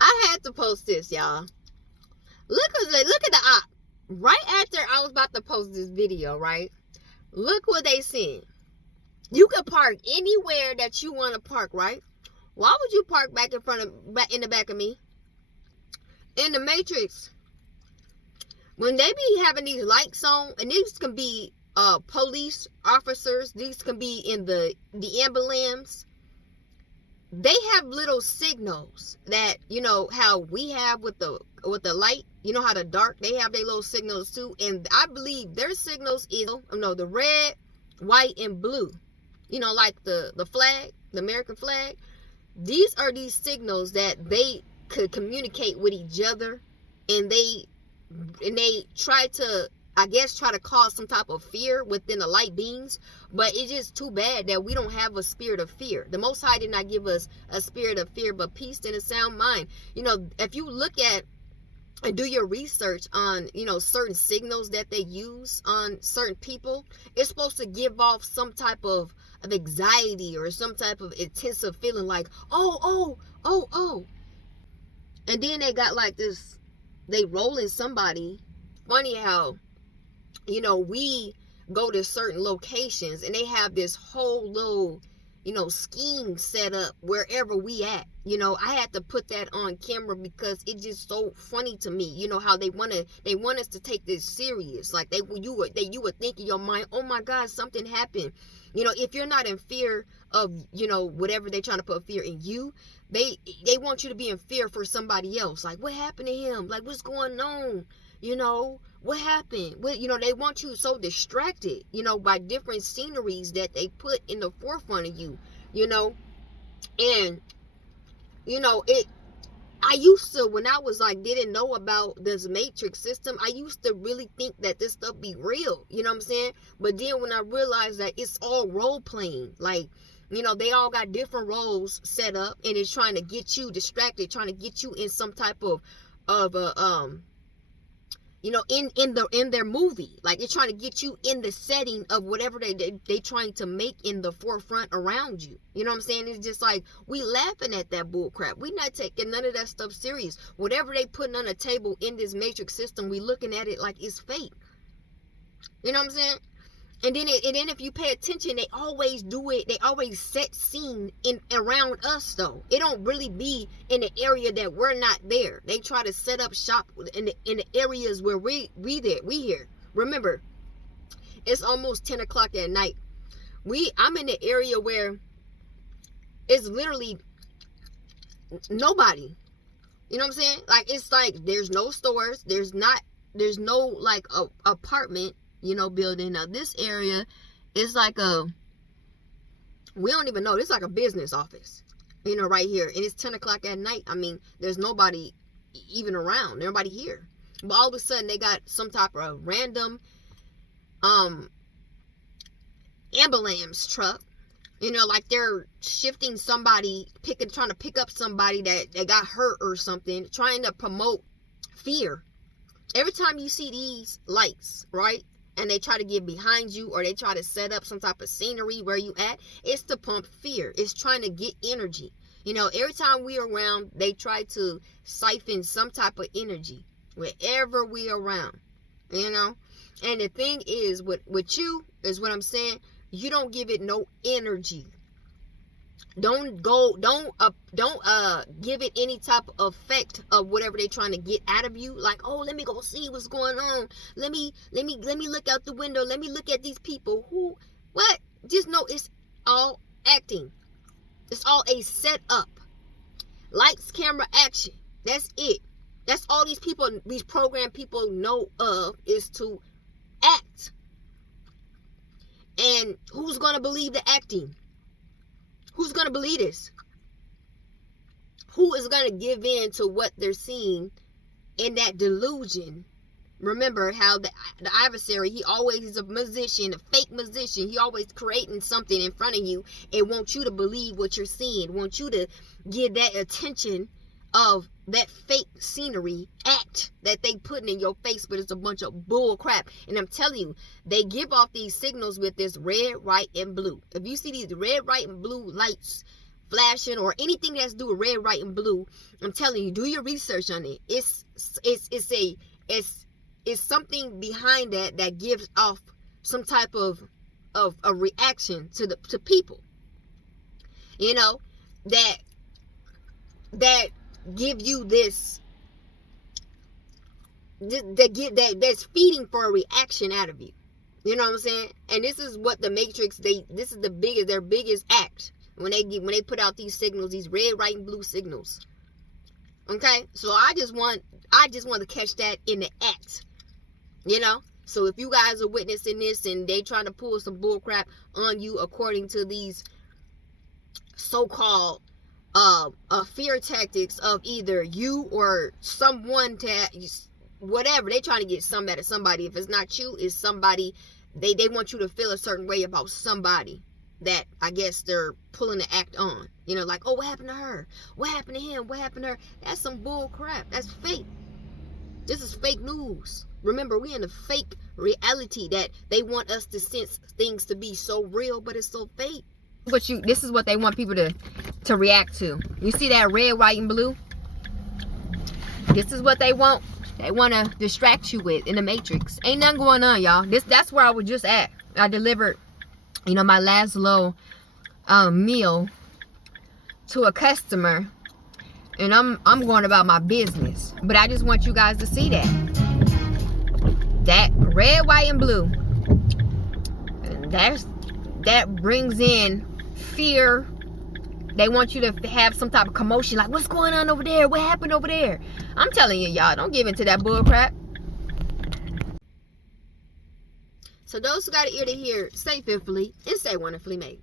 I had to post this, y'all. Look at the op. Right after I was about to post this video, right? Look what they said. You can park anywhere that you want to park, right? Why would you park back in the back of me? In the Matrix, when they be having these lights on, and these can be police officers, these can be in the ambulance. They have little signals that, you know, how we have with the light. You know how the dark, they have their little signals too. And I believe their signals is, the red, white, and blue. You know, like the flag, the American flag. These are these signals that they could communicate with each other, and they try to, I guess, try to cause some type of fear within the light beings. But it's just too bad that we don't have a spirit of fear. The Most High did not give us a spirit of fear, but peace and a sound mind. You know, if you look at and do your research on, certain signals that they use on certain people, it's supposed to give off some type of anxiety or some type of intensive feeling like, oh. And then they got like this, they rolling somebody. Funny how, we go to certain locations and they have this whole little, scheme set up wherever we at. I had to put that on camera because it's just so funny to me. How they want us to take this serious. Like you would think in your mind, oh my God, something happened. If you're not in fear of, whatever they're trying to put fear in you, they want you to be in fear for somebody else. Like, what happened to him? Like, what's going on? What happened? They want you so distracted, by different sceneries that they put in the forefront of you, and, I used to, when I was like, didn't know about this matrix system, I used to really think that this stuff be real, you know what I'm saying? But then when I realized that it's all role playing, like, they all got different roles set up, and it's trying to get you distracted, trying to get you in some type of in their movie. Like, they're trying to get you in the setting of whatever they trying to make in the forefront around you. You know what I'm saying? It's just like, we laughing at that bull crap. We not taking none of that stuff serious. Whatever they putting on the table in this matrix system, we looking at it like it's fake. You know what I'm saying? And then if you pay attention, they always do it. They always set scene in around us, though. It don't really be in the area that we're not there. They try to set up shop in the areas where we here. Remember, it's almost 10 o'clock at night. I'm in the area where it's literally nobody. You know what I'm saying? Like, it's like there's no stores. There's no like a apartment, building. Now this area is like we don't even know. It's like a business office, right here. And it's 10 o'clock at night. I mean, there's nobody even around. Nobody here. But all of a sudden, they got some type of random ambulance truck. Like they're shifting somebody, trying to pick up somebody that got hurt or something, trying to promote fear. Every time you see these lights, right, and they try to get behind you, or they try to set up some type of scenery where you at, it's to pump fear. It's trying to get energy. Every time we around, they try to siphon some type of energy wherever we around, and the thing is, with you, is what I'm saying, you don't give it no energy. Don't give it any type of effect of whatever they're trying to get out of you. Like, oh, let me go see what's going on. Let me look out the window. Let me look at these people. What? Just know it's all acting. It's all a setup. Lights, camera, action. That's it. That's all these programmed people know of, is to act. And who's going to believe the acting? Who's going to believe this? Who is going to give in to what they're seeing in that delusion? Remember how the adversary, he always is a musician, a fake musician. He always creating something in front of you and wants you to believe what you're seeing. Wants you to give that attention of that fake scenery act that they putting in your face, but it's a bunch of bull crap. And I'm telling you, they give off these signals with this red, white, and blue. If you see these red, white, and blue lights flashing or anything that's do with red, white, and blue, I'm telling you, do your research on it. It's something behind that gives off some type of a reaction to people. You know, that give you this, that's feeding for a reaction out of you. You know what I'm saying? And this is what the Matrix, this is their biggest act when they put out these signals, these red, white, and blue signals. Okay? So I just want to catch that in the act. You know? So if you guys are witnessing this and they trying to pull some bullcrap on you according to these so-called fear tactics of either you or someone, whatever, they trying to get some out of somebody. If it's not you, it's somebody. They want you to feel a certain way about somebody that I guess they're pulling the act on. You know, like, oh, what happened to her? What happened to him? What happened to her? That's some bull crap. That's fake. This is fake news. Remember, we in a fake reality that they want us to sense things to be so real, but it's so fake. But this is what they want people to react to. You see that red, white, and blue? This is what they want. They want to distract you with in the Matrix. Ain't nothing going on, y'all. That's where I was just at. I delivered, you know, my last little meal to a customer, and I'm going about my business. But I just want you guys to see that red, white, and blue. And that brings in fear. They want you to have some type of commotion, like, what's going on over there? What happened over there? I'm telling you, y'all, don't give into that bull crap. So those who got an ear to hear, stay fearfully and stay wonderfully made.